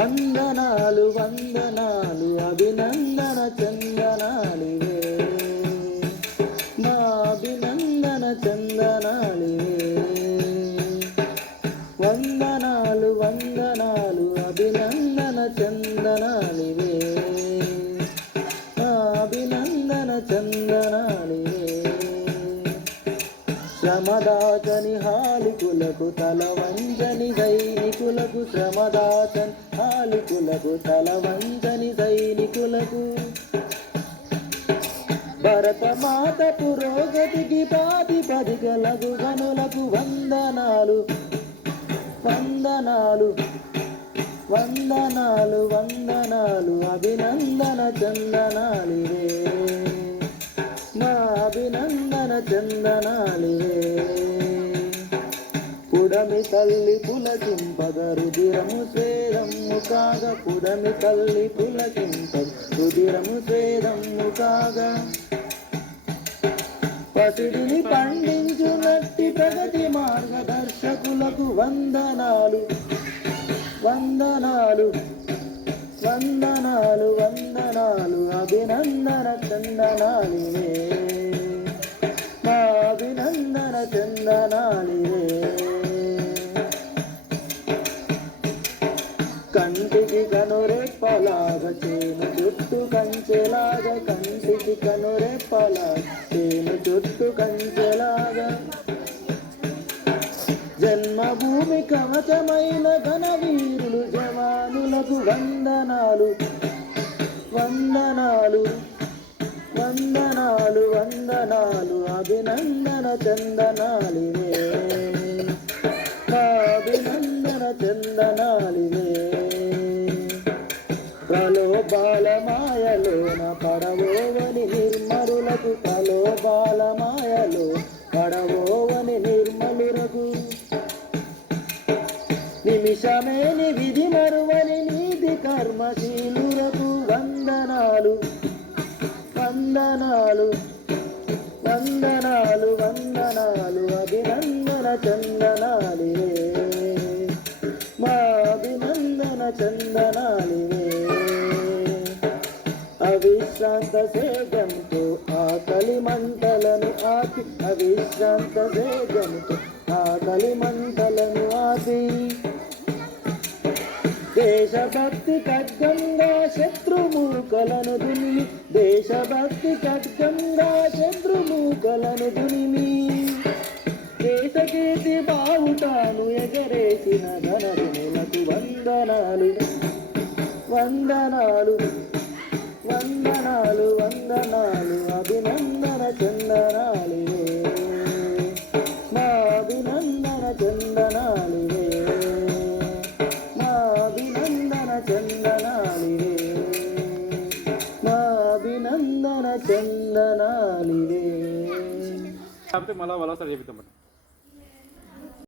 వందనాలు వందనాలు అభినందన చందనాలివే, మా అభినందన చందనాలివే. వందనాలు వందనాలు అభినందన చందనాలివే, మా అభినందన చందనాలివే. శ్రమదాచని హాలికులకు తల వంచని సైనికులకు, శ్రమదాచని హాలికులకు తల వంచని సైనికులకు, భరతమాత పురోగతికి ప్రాతిపదికలకు గనులకు వందనాలు వందనాలు వందనాలు వందనాలు అభినందన చందనాలివే, మా అభినందన చందనాలివే. పుడమి తల్లి పులకింపగ రుధిరము స్వేదము కాగ, పుడమి తల్లి పులకింపగ రుధిరము స్వేదము కాగ, పసిడిని పండించునట్టి ప్రగతి మార్గదర్శకులకు వందనాలు వందనాలు వందనాలు వందనాలు అభినందన చందనాలివే, మా అభినందన చందనాలివే. కంటికి కనురెప్పలాగ చేను చుట్టూ కంచెలాగ, కంటికి కనురెప్పలాగ చేను చుట్టూ కంచెలాగ, జన్మభూమి కవచమైన ఘనవీరులు జవానులకు వందనాలు వందనాలు వందనాలు వందనాలు అభినందన చందనాలివే, మా అభినందన చందనాలివే. ప్రలోభాల మాయలోన పడవోవని నిర్మరులకు, ప్రలోభాల మాయలో పడవోవని నిర్మలురకు, నిమిషమేని విధి మరువని నీతి కర్మశీలురకు వందనాలు వందనాలు వందనాలు వందనాలు అభినందన చందనాలివే, మా అభినందన చందనాలివే. అవిశ్రాంత సేద్యంతో ఆకలి మంటలను ఆపి, అవిశ్రాంత సేద్యంతో ఆకలి మంటలను ఆపి, దేశభక్తి ఖడ్గంగా శత్రుమూకలను దునిమి, దేశభక్తి ఖడ్గంగా శత్రుమూకలను దునిమి, దేశకీర్తి బావుటాను ఎగరేసిన ఘనజనులకు వందనాలు వందనాలు వందనాలు వందనాలు అభినందన చందనాలివే, మా అభినందన చందనాలివే, మా అభినందన చందనాలివే, మా అభినందన చందనాలివే. కాకపోతే మళ్ళీ వాళ్ళ చెప్తాం.